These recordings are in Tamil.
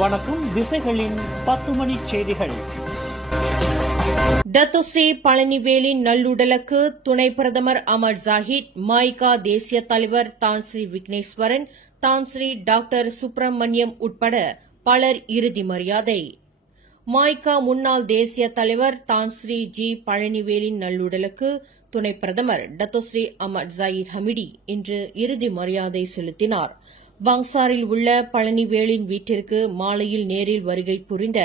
வணக்கம். திசைகளின் 10 மணி செய்திகள். டத்தோஸ்ரீ பழனிவேலின் நல்லுடலுக்கு துணை பிரதமர் அமர் ஜாஹித், மாய்கா தேசிய தலைவர் தான் ஸ்ரீ விக்னேஸ்வரன், தான் ஸ்ரீ டாக்டர் சுப்பிரமணியம் உட்பட பலர் இறுதி மரியாதை. மாய்கா முன்னாள் தேசிய தலைவர் தான் ஸ்ரீ ஜி பழனிவேலின் நல்லுடலுக்கு துணை பிரதமர் டத்தோஸ்ரீ அமர் ஜாஹித் ஹமிடி இன்று இறுதி மரியாதை செலுத்தினார். பங்சாரில் உள்ள பழனிவேலின் வீட்டிற்கு மாலையில் நேரில் வருகை புரிந்த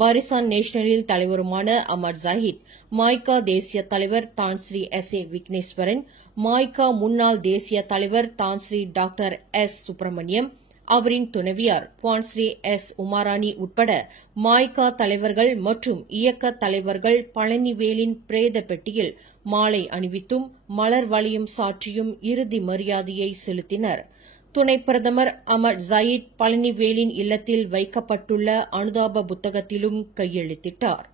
பாரிசான் நேஷனலில் தலைவருமான அமர் ஜாஹித், மாய்கா தேசிய தலைவர் தான் ஸ்ரீ எஸ். ஏ. விக்னேஸ்வரன், மாய்கா முன்னாள் தேசிய தலைவர் தான் ஸ்ரீ டாக்டர் எஸ். சுப்பிரமணியம், அவரின் துணைவியார் புவான் ஸ்ரீ எஸ். உமாராணி உட்பட மாய்கா தலைவர்கள் மற்றும் இயக்க தலைவர்கள் பழனிவேலின் பிரேத பெட்டியில் மாலை அணிவித்தும் மலர் வளையம் சாற்றியும் இறுதி மரியாதையை செலுத்தினர். துணை பிரதமர் அமர் ஜாஹித் பழனிவேலின் இல்லத்தில் வைக்கப்பட்டுள்ள அனுதாப புத்தகத்திலும் கையெழுத்திட்டார்.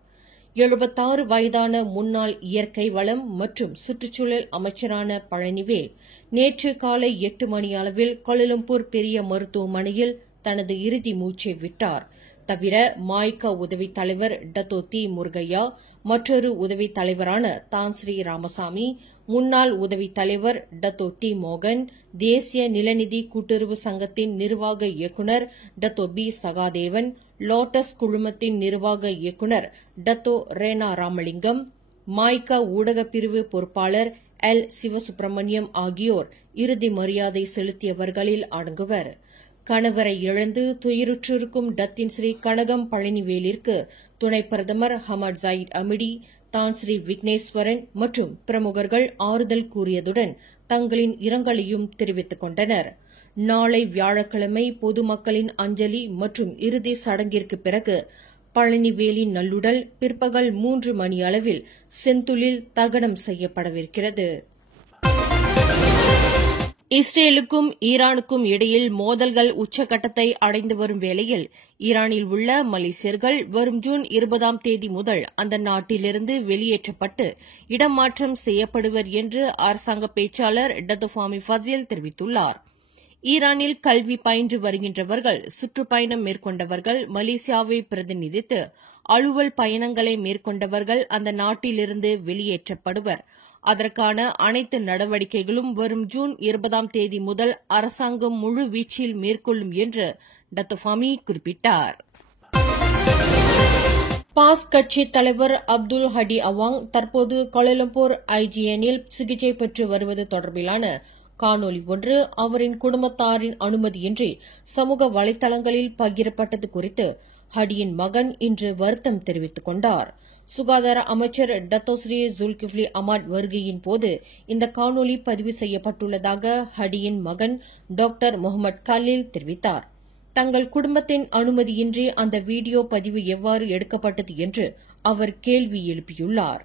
76 வயதான முன்னாள் இயற்கை வளம் மற்றும் சுற்றுச்சூழல் அமைச்சரான பழனிவேல் நேற்று காலை 8 மணி அளவில் கோலாலம்பூர் பெரிய மருத்துவமனையில் தனது இறுதி மூச்சை விட்டார். தவிர மாய்கா உதவித் தலைவர் டத்தோ தி முருகையா, மற்றொரு உதவித் தலைவரான தான் ஸ்ரீ ராமசாமி, முன்னாள் உதவித் தலைவர் டத்தோ டி மோகன், தேசிய நிலநிதி கூட்டுறவு சங்கத்தின் நிர்வாக இயக்குநர் டத்தோ பி சகாதேவன், லோட்டஸ் குழுமத்தின் நிர்வாக இயக்குநர் டத்தோ ரேனா ராமலிங்கம், மாய்கா ஊடகப் பிரிவு பொறுப்பாளர் எல். சிவசுப்பிரமணியம் ஆகியோர் இறுதி மரியாதை செலுத்தியவர்களில் அடங்குவர். கணவரை இழந்து துயருற்றிருக்கும் டத்தின் ஸ்ரீ கனகம் பழனிவேலிற்கு துணை பிரதமர் அமர் ஜாஹித் ஹமிடி, தான் ஸ்ரீ விக்னேஸ்வரன் மற்றும் பிரமுகர்கள் ஆறுதல் கூறியதுடன் தங்களின் இரங்கலையும் தெரிவித்துக் கொண்டனர். நாளை வியாழக்கிழமை பொதுமக்களின் அஞ்சலி மற்றும் இறுதி சடங்கிற்கு பிறகு பழனிவேலின் நல்லுடல் பிற்பகல் 3 மணி அளவில் செந்துலில் தகனம் செய்யப்படவிருக்கிறது. இஸ்ரேலுக்கும் ஈரானுக்கும் இடையில் மோதல்கள் உச்சகட்டத்தை அடைந்து வரும் வேளையில் ஈரானில் உள்ள மலேசியர்கள் வரும் ஜூன் 20ஆம் தேதி முதல் அந்த நாட்டிலிருந்து வெளியேற்றப்பட்டு இடமாற்றம் செய்யப்படுவர் என்று அரசாங்க பேச்சாளர் டத்தோ ஃபாமி ஃபசில் தெரிவித்துள்ளார். ஈரானில் கல்வி பயின்று வருகின்றவர்கள், சுற்றுப்பயணம் மேற்கொண்டவர்கள், மலேசியாவை பிரதிநிதித்து அலுவல் பயணங்களை மேற்கொண்டவர்கள் அந்த நாட்டிலிருந்து வெளியேற்றப்படுவர். அதற்கான அனைத்து நடவடிக்கைகளும் வரும் ஜூன் 20ஆம் தேதி முதல் அரசாங்கம் முழு வீச்சில் மேற்கொள்ளும் என்று டத்தோ ஃபாமி குறிப்பிட்டார். பாஸ் கட்சி தலைவர் அப்துல் ஹடி அவாங் தற்போது கோலாலம்பூர் ஐஜிஎனில் சிகிச்சை பெற்று வருவது தொடர்பிலான காணொலி ஒன்று அவரின் குடும்பத்தாரின் அனுமதியின்றி சமூக வலைதளங்களில் பகிரப்பட்டது குறித்து ஹடியின் மகன் இன்று வருத்தம் தெரிவித்துக் கொண்டார். சுகாதார அமைச்சர் டத்தோ ஸ்ரீ ஜுல்கிஃப்லி அமாட் வருகையின் போது இந்த காணொலி பதிவு செய்யப்பட்டுள்ளதாக ஹடியின் மகன் டாக்டர் முகமது கலீல் தெரிவித்தார். தங்கள் குடும்பத்தின் அனுமதியின்றி அந்த வீடியோ பதிவு எவ்வாறு எடுக்கப்பட்டது என்று அவர் கேள்வி எழுப்பியுள்ளார்.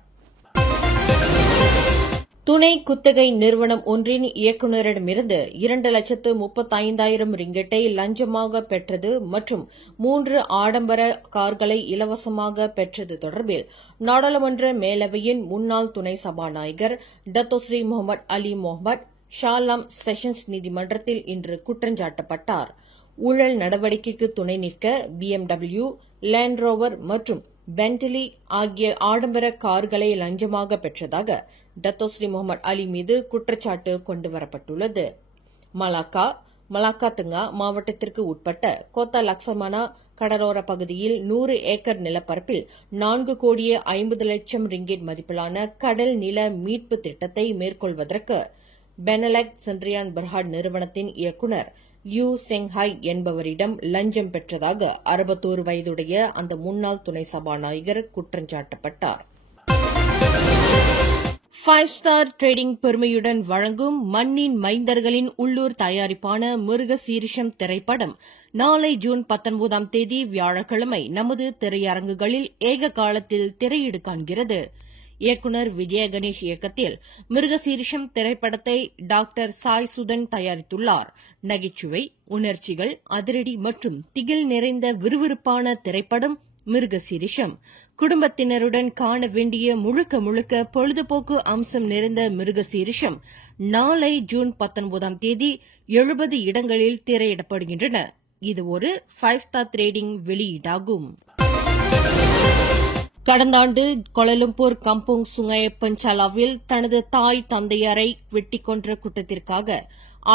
துணை குத்தகை நிறுவனம் ஒன்றின் இயக்குநரிடமிருந்து 2,35,000 ரிங்கெட்டை லஞ்சமாக பெற்றது மற்றும் 3 ஆடம்பர கார்களை இலவசமாக பெற்றது தொடர்பில் நாடாளுமன்ற மேலவையின் முன்னாள் துணை சபாநாயகர் டத்தோ ஸ்ரீ முகமது அலி முகமது ஷாலாம் செஷன்ஸ் நீதிமன்றத்தில் இன்று குற்றஞ்சாட்டப்பட்டார். ஊழல் நடவடிக்கைக்கு துணை நிற்க BMW, லேண்ட் ரோவர் மற்றும் பென்டலி ஆகிய ஆடம்பர கார்களை லஞ்சமாக பெற்றதாக டத்தோ ஸ்ரீ முகமது அலி மீது குற்றச்சாட்டு கொண்டுவரப்பட்டுள்ளது. மலாக்கா மாவட்டத்திற்கு உட்பட்ட கோத்தா லக்சமனா கடலோர பகுதியில் 100 ஏக்கர் நிலப்பரப்பில் 4,50,00,000 ரிங்கெட் மதிப்பிலான கடல் நில மீட்பு திட்டத்தை மேற்கொள்வதற்கு பெனலெக் சென்ட்ரியான் பெர்ஹாட் நிறுவனத்தின் இயக்குநர் லியூ செங்ஹாய் என்பவரிடம் லஞ்சம் பெற்றதாக 61 வயதுடைய அந்த முன்னாள் துணை சபாநாயகர் குற்றஞ்சாட்டப்பட்டார். 5 ஸ்டார் ட்ரேடிங் பெருமையுடன் வழங்கும் மண்ணின் மைந்தர்களின் உள்ளூர் தயாரிப்பான மிருகசீரிஷம் திரைப்படம் நாளை ஜூன் 19ஆம் தேதி வியாழக்கிழமை நமது திரையரங்குகளில் ஏக காலத்தில் திரையிடு காண்கிறது. இயக்குநர் விஜய கணேஷ் இயக்கத்தில் மிருகசீரிஷம் திரைப்படத்தை டாக்டர் சாய் சுதன் தயாரித்துள்ளார். நகைச்சுவை, உணர்ச்சிகள், அதிரடி மற்றும் திகில் நிறைந்த விறுவிறுப்பான திரைப்படம் மிருகசீரிஷம். குடும்பத்தினருடன் காண வேண்டிய முழுக்க பொழுதுபோக்கு அம்சம் நிறைந்த மிருகசீரிஷம் நாளை ஜூன் 19ஆம் தேதி 70 இடங்களில் திரையிடப்படுகின்றன. இது ஒரு 5-star ட்ரேடிங் வெளியீடாகும். கடந்த ஆண்டு கோலாலம்பூர் கம்போங் சுங்கை பஞ்சாலாவில் தனது தாய் தந்தையரை வெட்டிக் கொன்ற குற்றத்திற்காக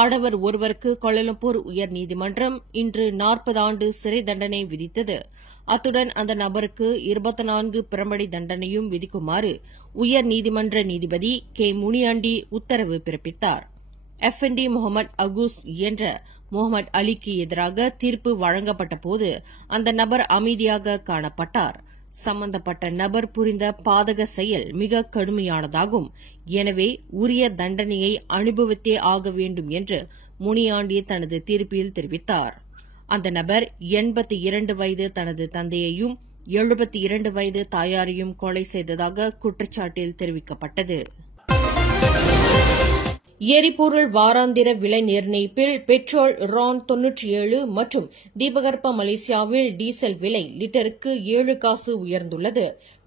ஆடவர் ஒருவருக்கு கோலாலம்பூர் உயர்நீதிமன்றம் இன்று 40 ஆண்டு சிறை தண்டனை விதித்தது. அத்துடன் அந்த நபருக்கு 24 பிரம்படி தண்டனையும் விதிக்குமாறு உயர்நீதிமன்ற நீதிபதி கே முனியாண்டி உத்தரவு பிறப்பித்தார். எஃப்என்டி முகமது அகூஸ் என்ற முகமது அலிக்கு எதிராக தீர்ப்பு வழங்கப்பட்டபோது அந்த நபர் அமைதியாக காணப்பட்டார். சம்பந்தப்பட்ட நபர் புரிந்த பாதக செயல் மிக கடுமையானதாகும். எனவே உரிய தண்டனையை அனுபவித்தே ஆக வேண்டும் என்று முனியாண்டி தனது தீர்ப்பில் தெரிவித்தார். அந்த நபர் 82 வயது தனது தந்தையையும் 72 வயது தாயாரையும் கொலை செய்ததாக குற்றச்சாட்டில் தெரிவிக்கப்பட்டது. எரிபொருள் வாராந்திர விலை நிர்ணயிப்பில் பெட்ரோல் RON 97 மற்றும் தீபகற்ப மலேசியாவில் டீசல் விலை லிட்டருக்கு 7 காசு உயர்ந்துள்ளது.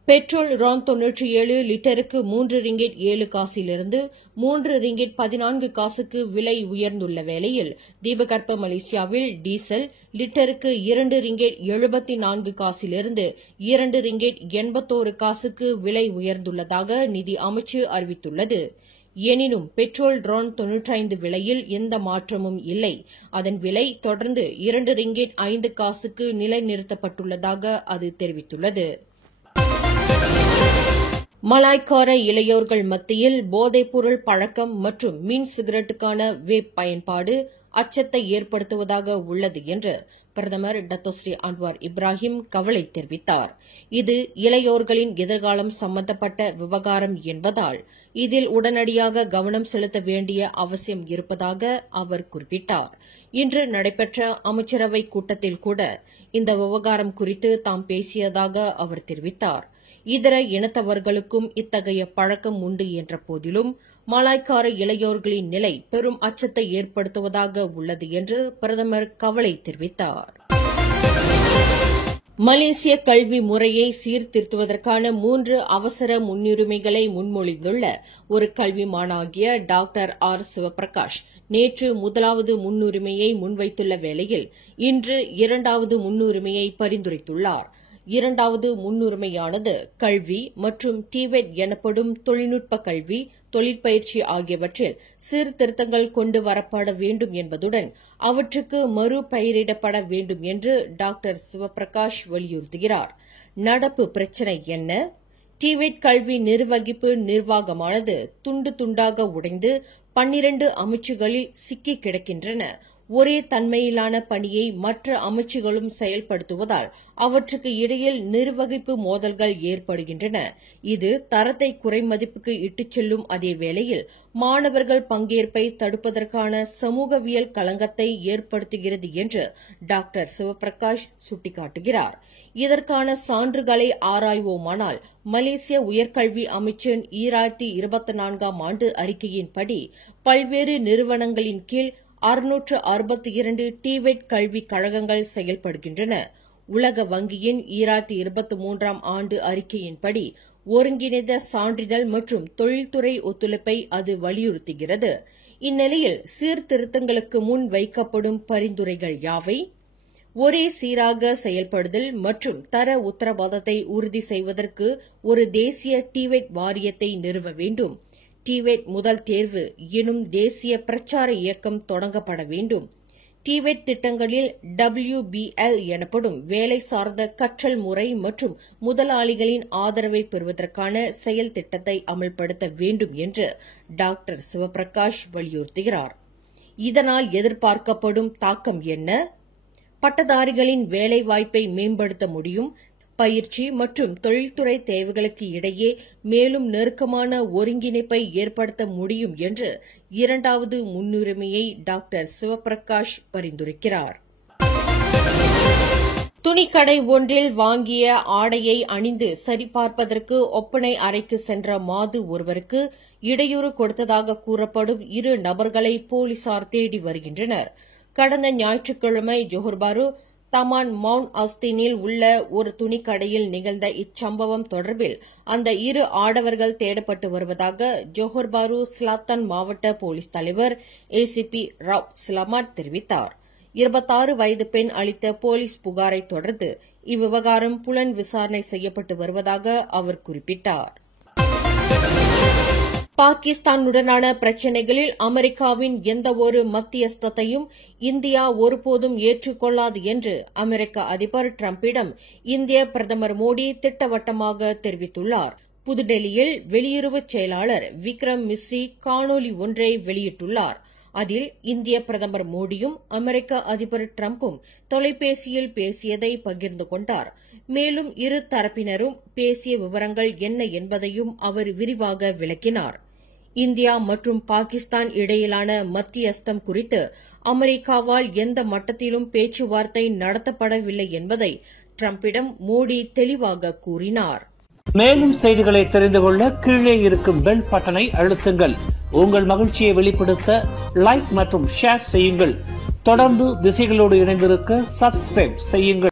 பெட்ரோல் RON 97 லிட்டருக்கு 3 ரிங்கிட் 7 காசிலிருந்து 3 ரிங்கிட் 14 காசுக்கு விலை உயர்ந்துள்ள வேளையில் தீபகற்ப மலேசியாவில் டீசல் லிட்டருக்கு 2 ரிங்கிட் 74 காசிலிருந்து 2 ரிங்கிட் 81 காசுக்கு விலை உயர்ந்துள்ளதாக நிதி அமைச்சு அறிவித்துள்ளது. எனினும் பெட்ரோல் RON 95 விலையில் எந்த மாற்றமும் இல்லை. அதன் விலை தொடர்ந்து 2 ரிங்கிட் 5 காசுக்கு நிலைநிறுத்தப்பட்டுள்ளதாக அது தெரிவித்துள்ளது. மலாய்க்கார இளையோர்கள் மத்தியில் போதைப்பொருள் பழக்கம் மற்றும் மின் சிகரெட்டுக்கான வேப் பயன்பாடு அச்சத்தை ஏற்படுத்துவதாக உள்ளது என்று பிரதமர் டத்தோஸ்ரீ அன்வார் இப்ராஹிம் கவலை தெரிவித்தார். இது இளையோர்களின் எதிர்காலம் சம்பந்தப்பட்ட விவகாரம் என்பதால் இதில் உடனடியாக கவனம் செலுத்த வேண்டிய அவசியம் இருப்பதாக அவர் குறிப்பிட்டார். இன்று நடைபெற்ற அமைச்சரவை கூட்டத்தில் கூட இந்த விவகாரம் குறித்து தாம் பேசியதாக அவர் தெரிவித்தார். இதர இனத்தவர்களுக்கும் இத்தகைய பழக்கம் உண்டு என்ற போதிலும் மலாய்க்கார இளையோர்களின் நிலை பெரும் அச்சத்தை ஏற்படுத்துவதாக உள்ளது என்று பிரதமர் கவலை தெரிவித்தார். மலேசிய கல்வி முறையை சீர்திருத்துவதற்கான 3 அவசர முன்னுரிமைகளை முன்மொழிந்துள்ள ஒரு கல்விமானாகிய டாக்டர் ஆர் சிவபிரகாஷ் நேற்று 1வது முன்னுரிமையை முன்வைத்துள்ள வேளையில் இன்று 2வது முன்னுரிமையை பரிந்துரைத்துள்ளார். 2வது முன்னுரிமையானது கல்வி மற்றும் டிவெட் எனப்படும் தொழில்நுட்ப கல்வி, தொழிற்பயிற்சி ஆகியவற்றில் சீர்திருத்தங்கள் கொண்டு வரப்பட வேண்டும் என்பதுடன் அவற்றுக்கு மறுபெயரிடப்பட வேண்டும் என்று டாக்டர் சிவபிரகாஷ் வலியுறுத்துகிறார். நடப்பு பிரச்சினை என்ன? டிவெட் கல்வி நிர்வகிப்பு நிர்வாகமானது துண்டு துண்டாக உடைந்து 12 அமைச்சுகளில் சிக்கி கிடக்கின்றன. ஒரே தன்மையிலான பணியை மற்ற அமைச்சுகளும் செயல்படுத்துவதால் அவற்றுக்கு இடையில் நிர்வகிப்பு மோதல்கள் ஏற்படுகின்றன. இது தரத்தை குறைமதிப்புக்கு இட்டுச் செல்லும் அதே வேளையில் மாணவர்கள் பங்கேற்பை தடுப்பதற்கான சமூகவியல் களங்கத்தை ஏற்படுத்துகிறது என்று டாக்டர் சிவபிரகாஷ் சுட்டிக்காட்டுகிறார். இதற்கான சான்றுகளை ஆராய்வோமானால் மலேசிய உயர்கல்வி அமைச்சின் 2024ஆம் ஆண்டு அறிக்கையின்படி பல்வேறு நிறுவனங்களின் கீழ் 662 டிவெட் கல்விக் கழகங்கள் செயல்படுகின்றன. உலக வங்கியின் 2023ஆம் ஆண்டு அறிக்கையின்படி ஒருங்கிணைந்த சான்றிதழ் மற்றும் தொழில்துறை ஒத்துழைப்பை அது வலியுறுத்துகிறது. இந்நிலையில் சீர்திருத்தங்களுக்கு முன் வைக்கப்படும் பரிந்துரைகள் யாவை? ஒரே சீராக செயல்படுதல் மற்றும் தர உத்தரவாதத்தை உறுதி செய்வதற்கு ஒரு தேசிய டிவெட் வாரியத்தை நிறுவ வேண்டும். டிவெட் முதல் தேர்வு எனும் தேசிய பிரச்சார இயக்கம் தொடங்கப்பட வேண்டும். டிவெட் திட்டங்களில் WBL எனப்படும் வேலை சார்ந்த கற்றல் முறை மற்றும் முதலாளிகளின் ஆதரவை பெறுவதற்கான செயல் திட்டத்தை அமல்படுத்த வேண்டும் என்று டாக்டர் சிவபிரகாஷ் வலியுறுத்துகிறார். இதனால் எதிர்பார்க்கப்படும் தாக்கம் என்ன? பட்டதாரிகளின் வேலைவாய்ப்பை மேம்படுத்த முடியும். பயிற்சி மற்றும் தொழில்துறை தேவைகளுக்கு இடையே மேலும் நெருக்கமான ஒருங்கிணைப்பை ஏற்படுத்த முடியும் என்று 2வது முன்னுரிமையை டாக்டர் சிவபிரகாஷ் பரிந்துரைக்கிறார். துணிக்கடை ஒன்றில் வாங்கிய ஆடையை அணிந்து சரிபார்ப்பதற்கு ஒப்பனை அறைக்கு சென்ற மாது ஒருவருக்கு இடையூறு கொடுத்ததாக கூறப்படும் 2 நபர்களை போலீசார் தேடி வருகின்றனர். கடந்த ஞாயிற்றுக்கிழமை ஜோஹர் பாரு தமான் மவுண்ட் அஸ்தினில் உள்ள ஒரு துணிக்கடையில் நிகழ்ந்த இச்சம்பவம் தொடர்பில் அந்த 2 ஆடவர்கள் தேடப்பட்டு வருவதாக ஜோஹர் பாரு ஸ்லாத்தன் மாவட்ட போலீஸ் தலைவர் ACP ராவ் ஸ்லாமாட் தெரிவித்தார். 26 வயது பெண் அளித்த போலீஸ் புகாரை தொடர்ந்து இவ்விவகாரம் புலன் விசாரணை செய்யப்பட்டு வருவதாக அவர் குறிப்பிட்டார். பாகிஸ்தானுடனான பிரச்சினைகளில் அமெரிக்காவின் எந்தவொரு மத்தியஸ்தத்தையும் இந்தியா ஒருபோதும் ஏற்றுக்கொள்ளாது என்று அமெரிக்க அதிபர் டிரம்பிடம் இந்திய பிரதமர் மோடி திட்டவட்டமாக தெரிவித்துள்ளார். புதுடெல்லியில் வெளியுறவுச் செயலாளர் விக்ரம் மிஸ்ரி காணொலி ஒன்றை வெளியிட்டுள்ளார். அதில் இந்திய பிரதமர் மோடியும் அமெரிக்க அதிபர் டிரம்பும் தொலைபேசியில் பேசியதை பகிர்ந்து கொண்டார். மேலும் இரு தரப்பினரும் பேசிய விவரங்கள் என்ன என்பதையும் அவர் விரிவாக விளக்கினார். இந்தியா மற்றும் பாகிஸ்தான் இடையிலான மத்தியஸ்தம் குறித்து அமெரிக்காவால் எந்த மட்டத்திலும் பேச்சுவார்த்தை நடத்தப்படவில்லை என்பதை டிரம்பிடம் மோடி தெளிவாக கூறினார். மேலும் செய்திகளை தெரிந்து கொள்ள கீழே இருக்கும் பெல் பட்டனை அழுத்துங்கள். உங்கள் மகிழ்ச்சியை வெளிப்படுத்த லைக் மற்றும் ஷேர் செய்யுங்கள். தொடர்ந்து திசைகளோடு இணைந்திருக்க சப்ஸ்கிரைப் செய்யுங்கள்.